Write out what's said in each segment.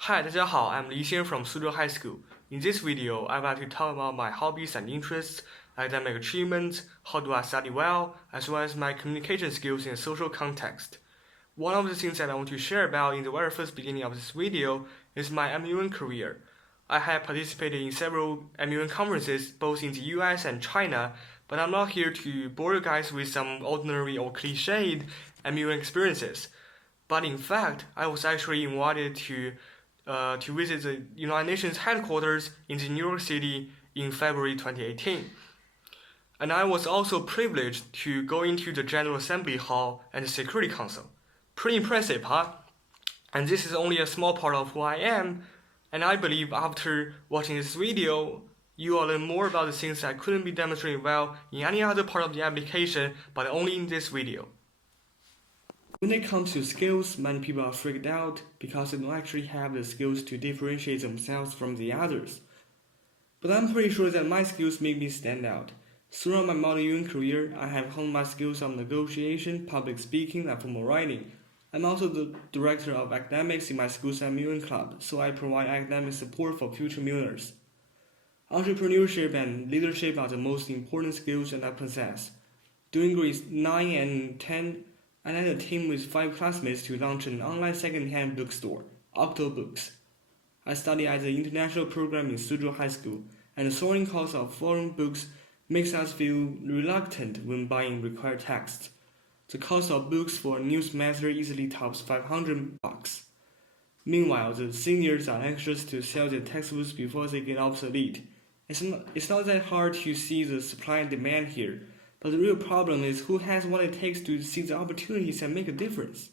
Hi, 大家好, I'm Yixian from Suzhou High School. In this video, I would like to talk about my hobbies and interests, academic achievements, how do I study well, as well as my communication skills in a social context. One of the things that I want to share about in the very first beginning of this video is my MUN career. I have participated in several MUN conferences both in the US and China, but I'm not here to bore you guys with some ordinary or cliched MUN experiences. But in fact, I was actually invited to visit the United Nations headquarters in New York City in February 2018. And I was also privileged to go into the General Assembly Hall and the Security Council. Pretty impressive, huh? And this is only a small part of who I am, and I believe after watching this video, you will learn more about the things that couldn't be demonstrated well in any other part of the application, but only in this video. When it comes to skills, many people are freaked out because they don't actually have the skills to differentiate themselves from the others. But I'm pretty sure that my skills make me stand out. Throughout my model UN career, I have honed my skills on negotiation, public speaking, and formal writing. I'm also the director of academics in my school's MUN club, so I provide academic support for future millionaires. Entrepreneurship and leadership are the most important skills that I possess. During grades 9 and 10, I led a team with 5 classmates to launch an online second-hand bookstore, Octobooks. I studied at the international program in Suzhou High School, and the soaring cost of foreign books makes us feel reluctant when buying required texts. The cost of books for a new semester easily tops $500. Meanwhile, the seniors are anxious to sell their textbooks before they get obsolete. It's not that hard to see the supply and demand here, but the real problem is who has what it takes to see the opportunities and make a difference.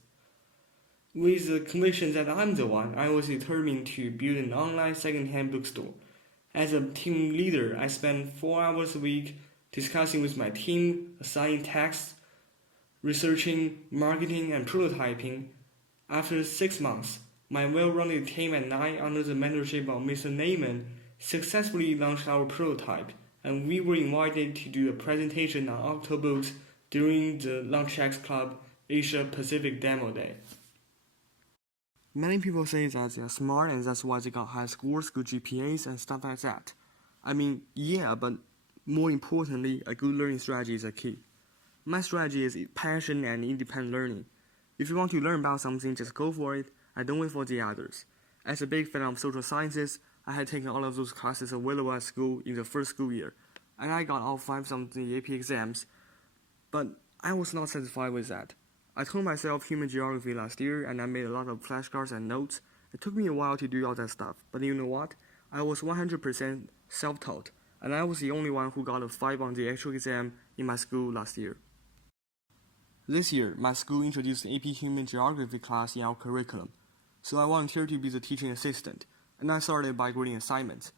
With the conviction that I'm the one, I was determined to build an online second-hand bookstore. As a team leader, I spent 4 hours a week discussing with my team, assigning tasks, researching, marketing, and prototyping. After 6 months, my well-rounded team and I, under the mentorship of Mr. Neyman, successfully launched our prototype, and we were invited to do a presentation on Octobooks during the LaunchX Club Asia Pacific Demo Day. Many people say that they are smart and that's why they got high scores, good GPAs, and stuff like that. I mean, yeah, but more importantly, a good learning strategy is a key. My strategy is passion and independent learning. If you want to learn about something, just go for it, and don't wait for the others. As a big fan of social sciences, I had taken all of those classes available at school in the first school year, and I got all 5 of the AP exams. But I was not satisfied with that. I taught myself human geography last year, and I made a lot of flashcards and notes. It took me a while to do all that stuff, but you know what? I was 100% self-taught, and I was the only one who got a 5 on the actual exam in my school last year. This year, my school introduced the AP Human Geography class in our curriculum, so I volunteered to be the teaching assistant, and I started by grading assignments.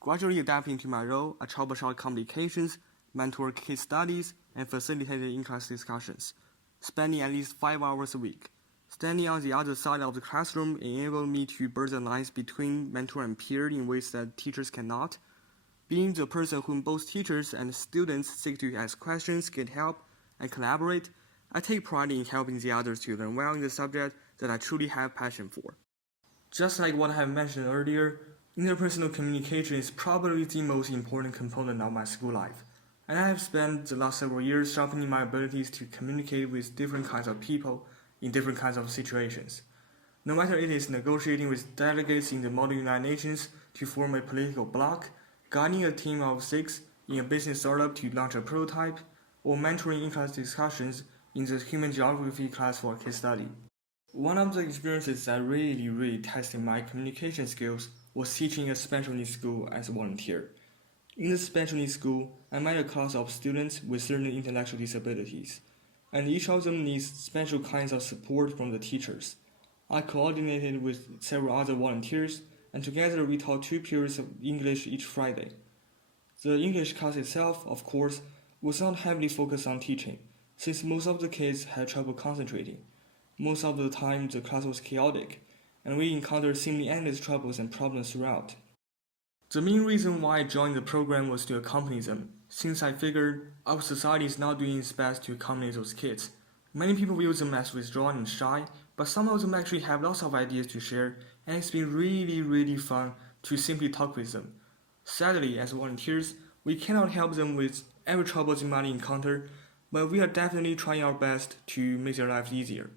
Gradually adapting to my role, I troubleshot complications, mentored case studies, and facilitated in-class discussions, spending at least 5 hours a week. Standing on the other side of the classroom enabled me to blur the lines between mentor and peer in ways that teachers cannot. Being the person whom both teachers and students seek to ask questions, get help, and collaborate, I take pride in helping the others to learn well in the subject that I truly have passion for. Just like what I have mentioned earlier, interpersonal communication is probably the most important component of my school life, and I have spent the last several years sharpening my abilities to communicate with different kinds of people in different kinds of situations. No matter it is negotiating with delegates in the Model United Nations to form a political bloc, guiding a team of 6 in a business startup to launch a prototype, or mentoring in-class discussions in the human geography class for a case study. One of the experiences that really tested my communication skills was teaching a special needs school as a volunteer. In the special needs school, I met a class of students with certain intellectual disabilities, and each of them needs special kinds of support from the teachers. I coordinated with several other volunteers, and together we taught 2 periods of English each Friday. The English class itself, of course, was not heavily focused on teaching, since most of the kids had trouble concentrating. Most of the time, the class was chaotic, and we encountered seemingly endless troubles and problems throughout. The main reason why I joined the program was to accompany them, since I figured our society is not doing its best to accommodate those kids. Many people view them as withdrawn and shy, but some of them actually have lots of ideas to share and it's been really fun to simply talk with them. Sadly, as volunteers, we cannot help them with every trouble they might encounter, but we are definitely trying our best to make their lives easier.